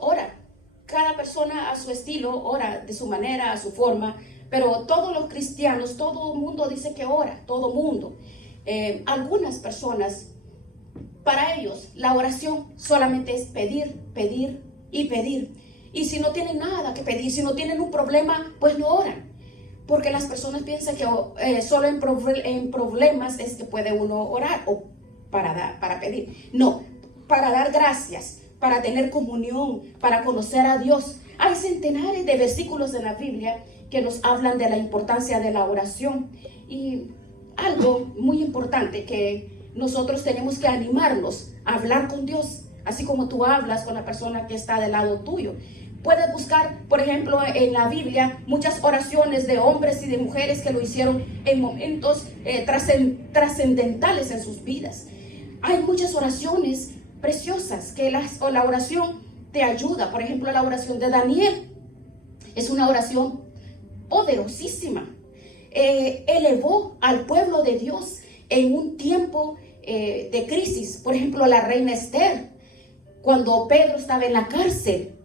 ora. Cada persona a su estilo ora, de su manera, a su forma. Pero todos los cristianos, todo el mundo dice que ora, todo el mundo. Algunas personas, para ellos, la oración solamente es pedir, pedir y pedir. Y si no tienen nada que pedir, si no tienen un problema, pues no oran. Porque las personas piensan que solo en problemas es que puede uno orar o para pedir. No, para dar gracias, para tener comunión, para conocer a Dios. Hay centenares de versículos en la Biblia que nos hablan de la importancia de la oración. Y algo muy importante que nosotros tenemos que animarnos a hablar con Dios, así como tú hablas con la persona que está del lado tuyo. Puedes buscar, por ejemplo, en la Biblia muchas oraciones de hombres y de mujeres que lo hicieron en momentos trascendentales en sus vidas. Hay muchas oraciones preciosas que la oración te ayuda. Por ejemplo, la oración de Daniel es una oración poderosísima. Elevó al pueblo de Dios en un tiempo de crisis. Por ejemplo, la reina Esther, cuando Pedro estaba en la cárcel,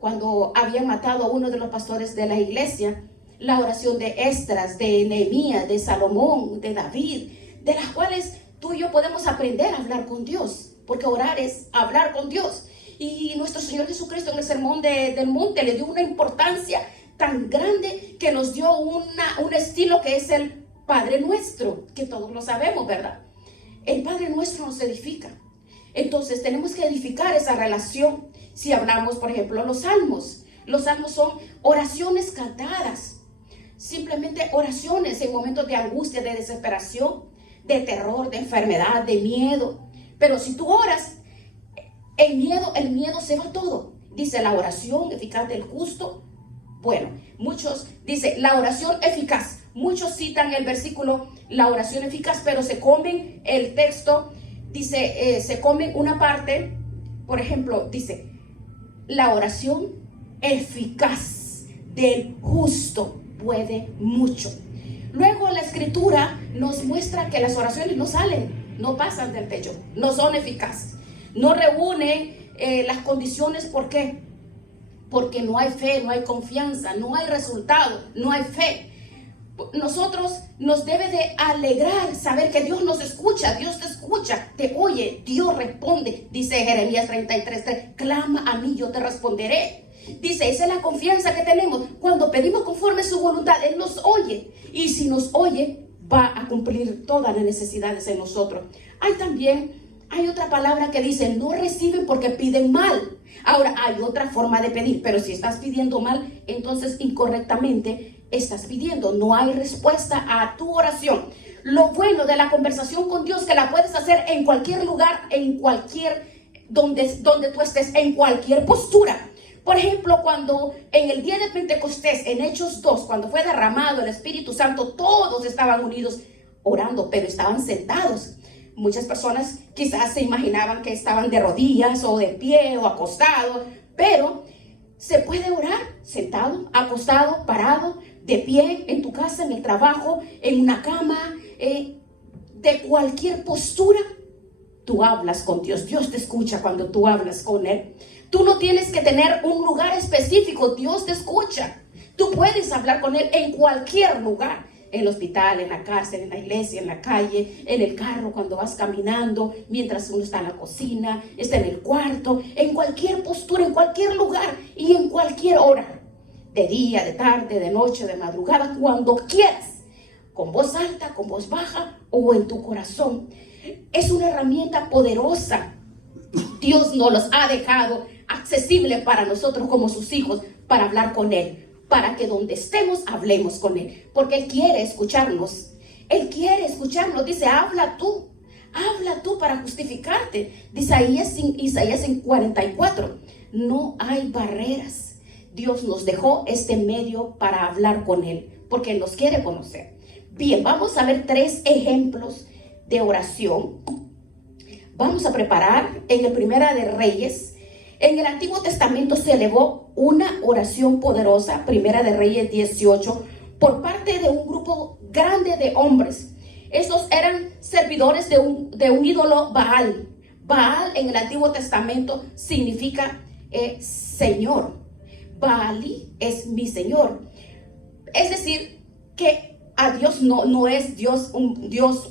cuando había matado a uno de los pastores de la iglesia, la oración de Esdras, de Nehemías, de Salomón, de David, de las cuales tú y yo podemos aprender a hablar con Dios, porque orar es hablar con Dios. Y nuestro Señor Jesucristo en el Sermón del Monte le dio una importancia tan grande que nos dio un estilo que es el Padre Nuestro, que todos lo sabemos, ¿verdad? El Padre Nuestro nos edifica. Entonces tenemos que edificar esa relación. Si hablamos, por ejemplo, los salmos son oraciones cantadas, simplemente oraciones en momentos de angustia, de desesperación, de terror, de enfermedad, de miedo. Pero si tú oras, el miedo se va todo. Dice la oración eficaz del justo. Bueno, muchos dicen la oración eficaz. Muchos citan el versículo, la oración eficaz, pero se comen el texto. Dice, se comen una parte, por ejemplo, dice, la oración eficaz del justo puede mucho. Luego la escritura nos muestra que las oraciones no salen, no pasan del techo, no son eficaces, no reúnen las condiciones. ¿Por qué? Porque no hay fe, no hay confianza, no hay resultado, no hay fe. Nosotros nos debe de alegrar saber que Dios nos escucha, Dios te escucha, te oye, Dios responde. Dice Jeremías 33:3, clama a mí, yo te responderé. Dice, esa es la confianza que tenemos. Cuando pedimos conforme a su voluntad, Él nos oye. Y si nos oye, va a cumplir todas las necesidades en nosotros. Hay otra palabra que dice, no reciben porque piden mal. Ahora, hay otra forma de pedir, pero si estás pidiendo mal, entonces incorrectamente estás pidiendo. No hay respuesta a tu oración. Lo bueno de la conversación con Dios, que la puedes hacer en cualquier lugar, en cualquier, donde tú estés, en cualquier postura. Por ejemplo, cuando en el día de Pentecostés, en Hechos 2, cuando fue derramado el Espíritu Santo, todos estaban unidos orando, pero estaban sentados. Muchas personas quizás se imaginaban que estaban de rodillas o de pie o acostados, pero se puede orar sentado, acostado, parado, de pie, en tu casa, en el trabajo, en una cama, de cualquier postura. Tú hablas con Dios, Dios te escucha cuando tú hablas con Él. Tú no tienes que tener un lugar específico, Dios te escucha. Tú puedes hablar con Él en cualquier lugar. En el hospital, en la cárcel, en la iglesia, en la calle, en el carro, cuando vas caminando, mientras uno está en la cocina, está en el cuarto, en cualquier postura, en cualquier lugar y en cualquier hora. De día, de tarde, de noche, de madrugada, cuando quieras. Con voz alta, con voz baja o en tu corazón. Es una herramienta poderosa. Dios nos los ha dejado accesible para nosotros como sus hijos, para hablar con Él. Para que donde estemos hablemos con Él, porque Él quiere escucharnos. Él quiere escucharnos. Dice, habla tú para justificarte. Dice Isaías en 44, no hay barreras. Dios nos dejó este medio para hablar con Él, porque Él nos quiere conocer. Bien, vamos a ver 3 ejemplos de oración. Vamos a preparar en el Primera de Reyes. En el Antiguo Testamento se elevó una oración poderosa, Primera de Reyes 18, por parte de un grupo grande de hombres. Estos eran servidores de un ídolo Baal. Baal en el Antiguo Testamento significa Señor. Baali es mi Señor. Es decir, que a Dios no es Dios, un Dios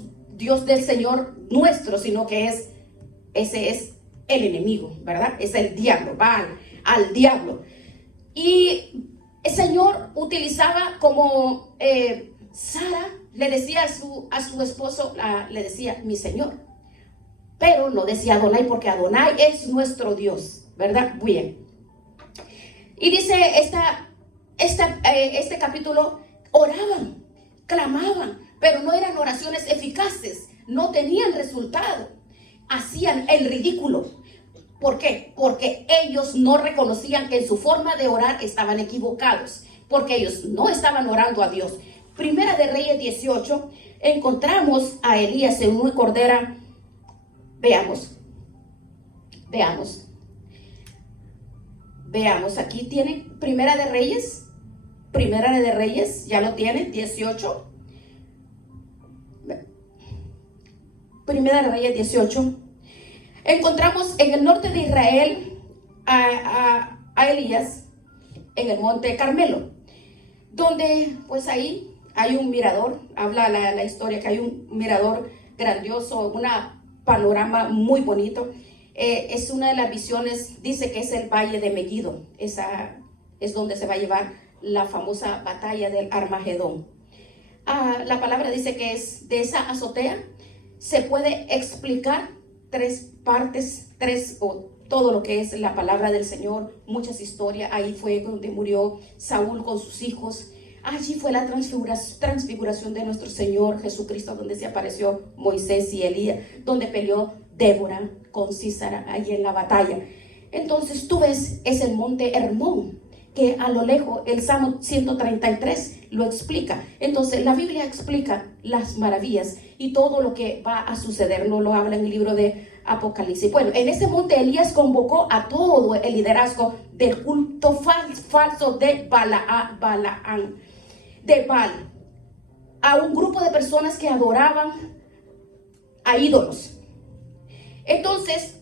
del Señor nuestro, sino que ese es el enemigo, ¿verdad? Es el diablo, Baal, al diablo. Y el Señor utilizaba como Sara le decía a su esposo, le decía mi Señor, pero no decía Adonai, porque Adonai es nuestro Dios, ¿verdad? Bien. Y dice este capítulo, oraban, clamaban, pero no eran oraciones eficaces, no tenían resultado, hacían el ridículo. ¿Por qué? Porque ellos no reconocían que en su forma de orar estaban equivocados, porque ellos no estaban orando a Dios. Primera de Reyes 18, encontramos a Elías en una cordera. Veamos, aquí tiene Primera de Reyes, ya lo tiene, 18. Primera de Reyes 18. Encontramos en el norte de Israel a Elías en el monte Carmelo, donde pues ahí hay un mirador. Habla la historia que hay un mirador grandioso, un panorama muy bonito. Es una de las visiones, dice que es el valle de Megiddo. Esa es donde se va a llevar la famosa batalla del Armagedón. La palabra dice que es de esa azotea. Se puede explicar tres partes, o todo lo que es la palabra del Señor, muchas historias. Ahí fue donde murió Saúl con sus hijos. Allí fue la transfiguración de nuestro Señor Jesucristo, donde se apareció Moisés y Elías, donde peleó Débora con Císara allí en la batalla. Entonces tú ves, es el monte Hermón, que a lo lejos el Salmo 133 lo explica. Entonces la Biblia explica las maravillas y todo lo que va a suceder, no lo habla en el libro de Apocalipsis. Bueno, en ese monte Elías convocó a todo el liderazgo del culto falso de Balaam, de Baal, a un grupo de personas que adoraban a ídolos. Entonces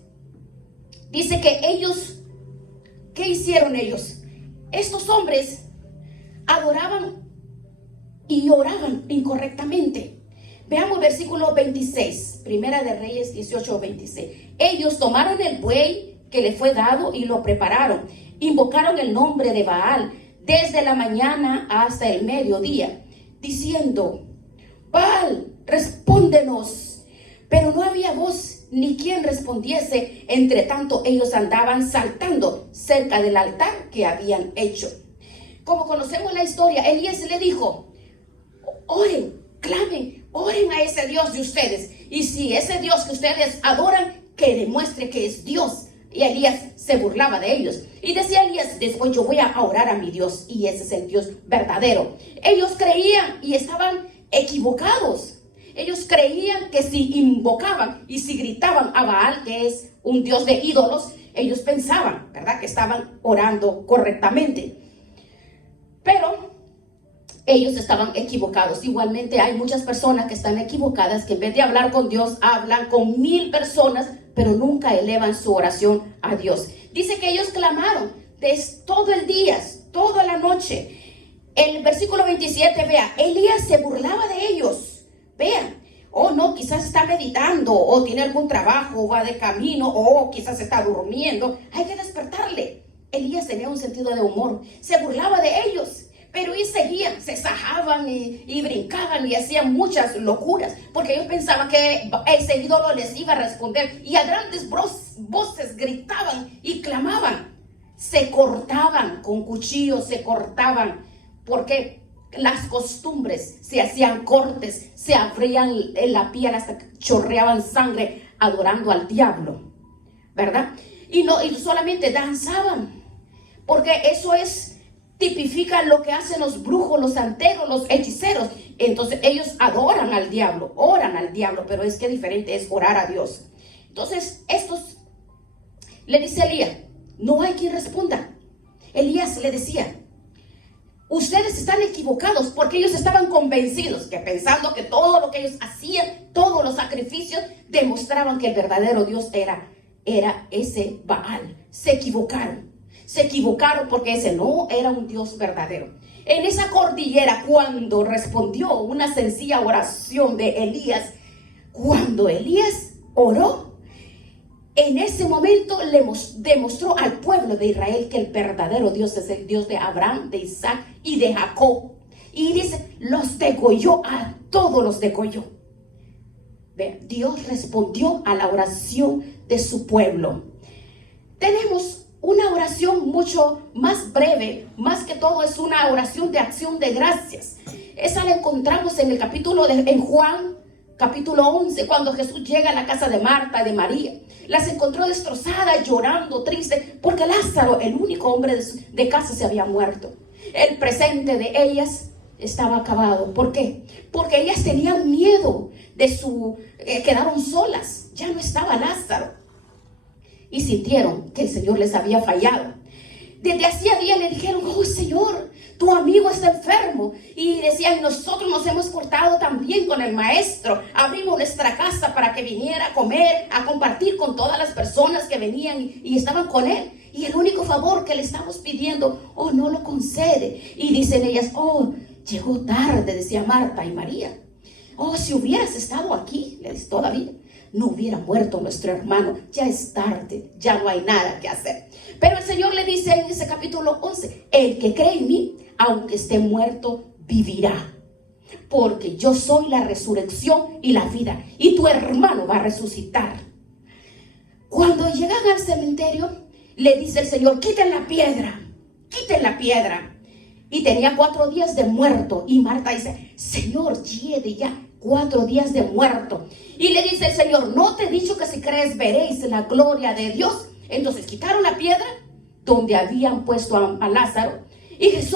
dice que ellos, ¿qué hicieron ellos? Estos hombres adoraban y oraban incorrectamente. Veamos versículo 26, Primera de Reyes 18, 26. Ellos tomaron el buey que le fue dado y lo prepararon. Invocaron el nombre de Baal desde la mañana hasta el mediodía, diciendo: Baal, respóndenos. Pero no había voz ni quien respondiese. Entre tanto ellos andaban saltando cerca del altar que habían hecho. Como conocemos la historia, Elías le dijo: oren, clamen, oren a ese Dios de ustedes. Y si ese Dios que ustedes adoran, que demuestre que es Dios. Y Elías se burlaba de ellos. Y decía Elías: después yo voy a orar a mi Dios, y ese es el Dios verdadero. Ellos creían y estaban equivocados. Ellos creían que si invocaban y si gritaban a Baal, que es un dios de ídolos, ellos pensaban, ¿verdad?, que estaban orando correctamente. Pero ellos estaban equivocados. Igualmente hay muchas personas que están equivocadas, que en vez de hablar con Dios, hablan con 1000 personas, pero nunca elevan su oración a Dios. Dice que ellos clamaron todo el día, toda la noche. El versículo 27, vea, Elías se burlaba de ellos. Vean, no, quizás está meditando, o tiene algún trabajo, o va de camino, o quizás está durmiendo. Hay que despertarle. Elías tenía un sentido de humor, se burlaba de ellos, pero ellos seguían, se sajaban y brincaban y hacían muchas locuras, porque ellos pensaban que ese ídolo les iba a responder, y a grandes voces gritaban y clamaban. Se cortaban con cuchillos, se cortaban, porque las costumbres, se hacían cortes, se abrían la piel hasta que chorreaban sangre, adorando al diablo, ¿verdad? Y solamente danzaban, porque eso tipifica lo que hacen los brujos, los santeros, los hechiceros. Entonces ellos adoran al diablo, oran al diablo, pero es que diferente es orar a Dios. Entonces le dice a Elías: no hay quien responda. Elías le decía: ustedes están equivocados, porque ellos estaban convencidos, que pensando que todo lo que ellos hacían, todos los sacrificios, demostraban que el verdadero Dios era ese Baal. Se equivocaron. se equivocaron porque ese no era un Dios verdadero. En esa cordillera, cuando respondió una sencilla oración de Elías, cuando Elías oró, en ese momento le demostró al pueblo de Israel que el verdadero Dios es el Dios de Abraham, de Isaac y de Jacob. Y dice, los degolló, a todos los degolló. Dios respondió a la oración de su pueblo. Tenemos una oración mucho más breve, más que todo es una oración de acción de gracias. Esa la encontramos en el en Juan, capítulo 11, cuando Jesús llega a la casa de Marta y de María. Las encontró destrozadas, llorando, triste, porque Lázaro, el único hombre de casa, se había muerto. El presente de ellas estaba acabado. ¿Por qué? Porque ellas tenían miedo quedaron solas. Ya no estaba Lázaro. Y sintieron que el Señor les había fallado. Desde hacía días le dijeron, oh Señor, tu amigo está enfermo. Y decían, nosotros nos hemos portado también con el maestro. Abrimos nuestra casa para que viniera a comer, a compartir con todas las personas que venían y estaban con él. Y el único favor que le estamos pidiendo, oh, no lo concede. Y dicen ellas, oh, llegó tarde, decía Marta y María. Oh, si hubieras estado aquí, le dice, todavía no hubiera muerto nuestro hermano. Ya es tarde, ya no hay nada que hacer. Pero el Señor le dice en ese capítulo 11, el que cree en mí, aunque esté muerto, vivirá. Porque yo soy la resurrección y la vida. Y tu hermano va a resucitar. Cuando llegan al cementerio, le dice el Señor, quiten la piedra, quiten la piedra. Y tenía 4 días de muerto. Y Marta dice, Señor, lleve ya 4 días de muerto. Y le dice el Señor, ¿no te he dicho que si crees veréis la gloria de Dios? Entonces quitaron la piedra donde habían puesto a Lázaro. Y Jesús